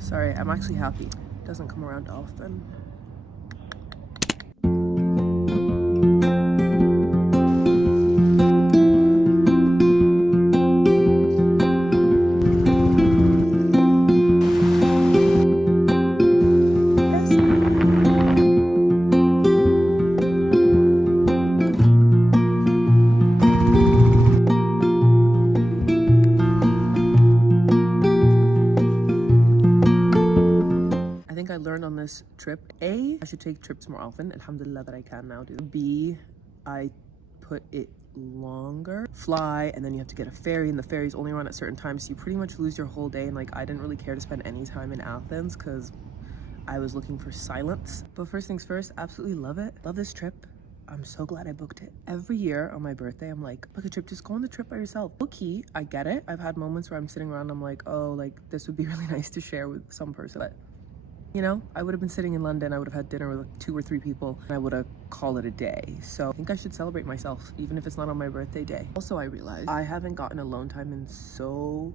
Sorry, I'm actually happy. It doesn't come around often. I learned on this trip, A, I should take trips more often. Alhamdulillah that I can now do. B, I put it longer. Fly, and then you have to get a ferry, and the ferries only run at certain times, so you pretty much lose your whole day. And like, I didn't really care to spend any time in Athens because I was looking for silence. But first things first, absolutely love it. Love this trip. I'm so glad I booked it. Every year on my birthday, I'm like, book a trip, just go on the trip by yourself. Low-key, I get it. I've had moments where I'm sitting around, I'm like, oh, like this would be really nice to share with some person. But you know, I would have been sitting in London, I would have had dinner with like 2 or 3 people, and I would have called it a day. So I think I should celebrate myself, even if it's not on my birthday day. Also, I realized I haven't gotten alone time in so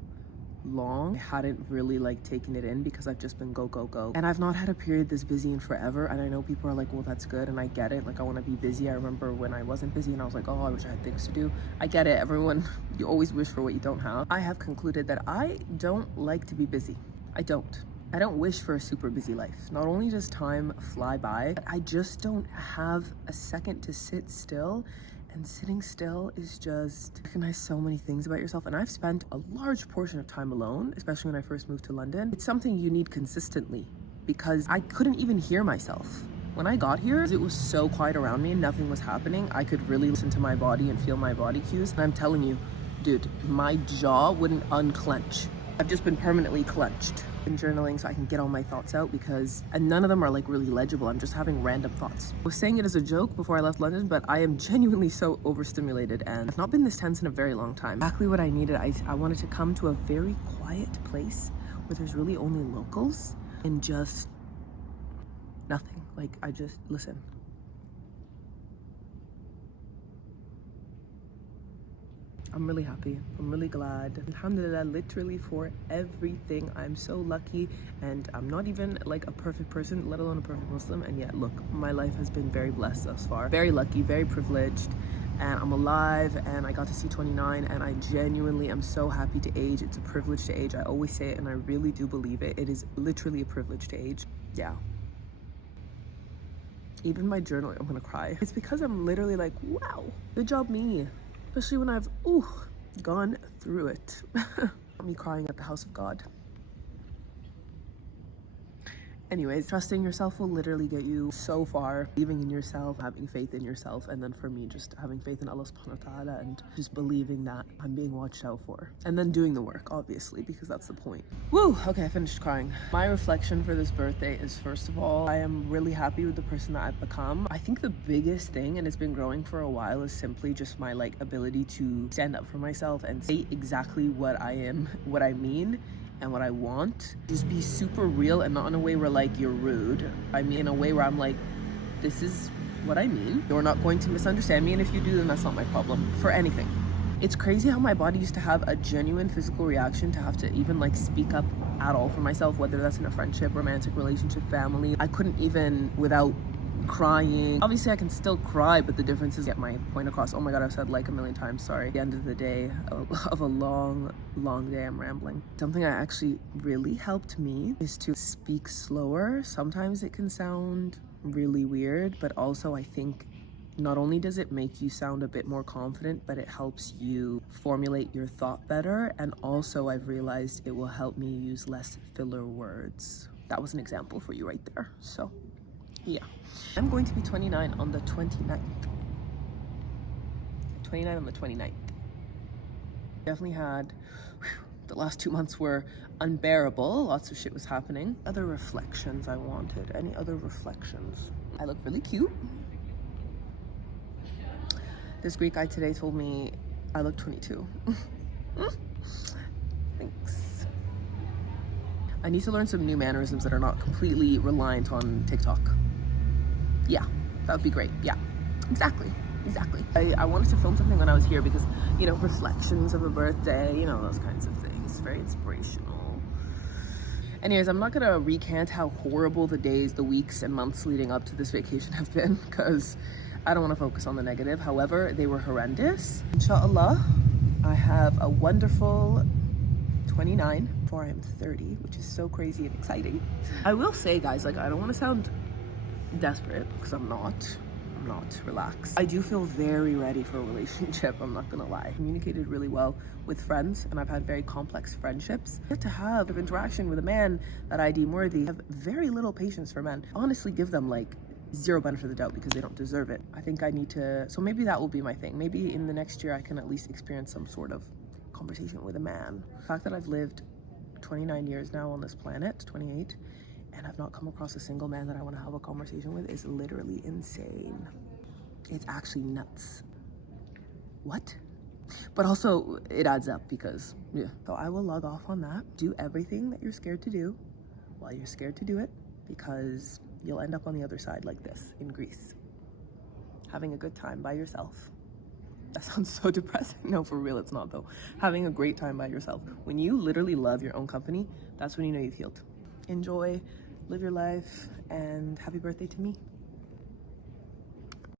long. I hadn't really like taken it in because I've just been go, go, go. And I've not had a period this busy in forever. And I know people are like, well, that's good. And I get it. Like, I want to be busy. I remember when I wasn't busy and I was like, oh, I wish I had things to do. I get it. Everyone, you always wish for what you don't have. I have concluded that I don't like to be busy. I don't wish for a super busy life. Not only does time fly by, but I just don't have a second to sit still. And sitting still is just, recognize so many things about yourself. And I've spent a large portion of time alone, especially when I first moved to London. It's something you need consistently because I couldn't even hear myself. When I got here, it was so quiet around me and nothing was happening. I could really listen to my body and feel my body cues. And I'm telling you, dude, my jaw wouldn't unclench. I've just been permanently clenched. In journaling so I can get all my thoughts out and none of them are like really legible. I'm just having random thoughts. I was saying it as a joke before I left London, but I am genuinely so overstimulated and I've not been this tense in a very long time. Exactly what I needed. I wanted to come to a very quiet place where there's really only locals and just nothing. Like, I just listen. I'm really happy. I'm really glad. Alhamdulillah, literally for everything. I'm so lucky and I'm not even like a perfect person, let alone a perfect Muslim. And yet, look, my life has been very blessed thus far. Very lucky, very privileged. And I'm alive and I got to see 29 and I genuinely am so happy to age. It's a privilege to age. I always say it and I really do believe it. It is literally a privilege to age. Yeah. Even my journal, I'm gonna cry. It's because I'm literally like, wow, good job me. Especially when I've, gone through it. Me crying at the house of God. Anyways, trusting yourself will literally get you so far. Believing in yourself, having faith in yourself, and then for me, just having faith in Allah subhanahu wa ta'ala and just believing that I'm being watched out for. And then doing the work, obviously, because that's the point. Woo! Okay, I finished crying. My reflection for this birthday is, first of all, I am really happy with the person that I've become. I think the biggest thing, and it's been growing for a while, is simply just my like ability to stand up for myself and say exactly what I am, what I mean, and what I want. Just be super real and not in a way where like you're rude. I mean in a way where I'm like, this is what I mean. You're not going to misunderstand me, and if you do, then that's not my problem for anything. It's crazy how my body used to have a genuine physical reaction to have to even like speak up at all for myself, whether that's in a friendship, romantic relationship, family. I couldn't even without crying. Obviously I can still cry, but the difference is get my point across. Oh my god, I've said like a million times, sorry. At the end of the day of a long day, I'm rambling. Something that actually really helped me is to speak slower. Sometimes it can sound really weird, but also I think not only does it make you sound a bit more confident, but it helps you formulate your thought better. And also I've realized it will help me use less filler words. That was an example for you right there. So yeah, I'm going to be 29 on the 29th. 29 on the 29th. Definitely had, the last 2 months were unbearable. Lots of shit was happening. Other reflections I wanted. Any other reflections? I look really cute. This Greek guy today told me I look 22. Thanks. I need to learn some new mannerisms that are not completely reliant on TikTok. Yeah, that would be great. Yeah, exactly. I wanted to film something when I was here because, you know, reflections of a birthday, you know, those kinds of things. Very inspirational. Anyways, I'm not gonna recant how horrible the days, the weeks, and months leading up to this vacation have been, because I don't want to focus on the negative. However, they were horrendous. Inshallah, I have a wonderful 29 before I'm 30, which is so crazy and exciting. I will say, guys, like, I don't want to sound desperate, because I'm not. Relaxed. I do feel very ready for a relationship, I'm not gonna lie. Communicated really well with friends, and I've had very complex friendships. To have an interaction with a man that I deem worthy, I have very little patience for men. Honestly, give them like zero benefit of the doubt because they don't deserve it. I think I need to, so maybe that will be my thing. Maybe in the next year I can at least experience some sort of conversation with a man. The fact that I've lived 29 years now on this planet, 28, and I've not come across a single man that I want to have a conversation with is literally insane. It's actually nuts. What? But also, it adds up because, yeah. So I will log off on that. Do everything that you're scared to do while you're scared to do it, because you'll end up on the other side like this, in Greece. Having a good time by yourself. That sounds so depressing. No, for real, it's not though. Having a great time by yourself. When you literally love your own company, that's when you know you've healed. Enjoy, live your life, and happy birthday to me.